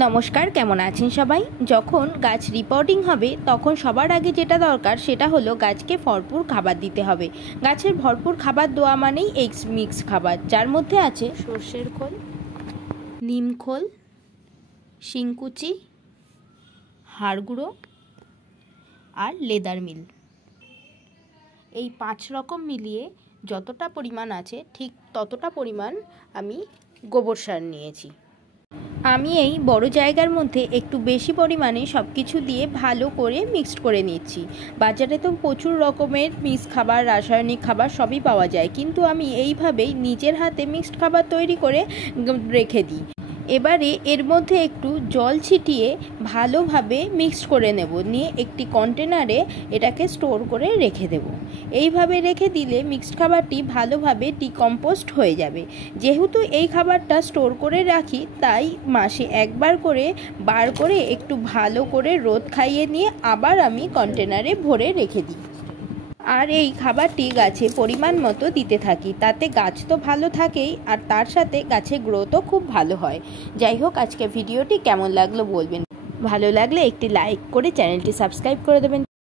नमस्कार केमन आছেন सबाई। যখন গাছ রিপোর্টিং হবে তখন সবার আগে যেটা দরকার সেটা হলো গাছকে ভরপুর খাবার দিতে হবে। গাছের ভরপুর খাবার দেওয়া মানেই এক্স মিক্স খাবার, যার মধ্যে আছে সরষের খোল, নিম খোল, শিংকুচি, হাড় গুঁড়ো আর লেদার মিল। এই 5 রকম মিলিয়ে যতটা পরিমাণ আছে ঠিক ততটা পরিমাণ আমি গোবর সার নিয়েছি। আমি এই বড় জায়গার মধ্যে একটু বেশি পরিমাণে সব কিছু দিয়ে ভালো করে মিক্সড করে নিচ্ছি। বাজারে তো প্রচুর রকমের মিক্স খাবার, রাসায়নিক খাবার সবই পাওয়া যায়, কিন্তু আমি এইভাবেই নিজের হাতে মিক্সড খাবার তৈরি করে রেখে দিই। এবারে এর মধ্যে একটু জল ছিটিয়ে ভালোভাবে মিক্সড করে নেব, নিয়ে একটি কন্টেনারে এটাকে স্টোর করে রেখে দেব। এইভাবে রেখে দিলে মিক্সড খাবারটি ভালোভাবে ডিকম্পোস্ট হয়ে যাবে। যেহেতু এই খাবারটা স্টোর করে রাখি, তাই মাসে একবার করে বার করে একটু ভালো করে রোদ খাইয়ে নিয়ে আবার আমি কন্টেনারে ভরে রেখে দিই। আর এই খাবারটি গাছে পরিমাণ মতো দিতে থাকি, তাতে গাছ তো ভালো থাকেই আর তার সাথে গাছের গ্রোথও খুব ভালো হয়। যাই হোক, আজকে ভিডিওটি কেমন লাগলো বলবেন। ভালো লাগলে একটি লাইক করে চ্যানেলটি সাবস্ক্রাইব করে দেবেন।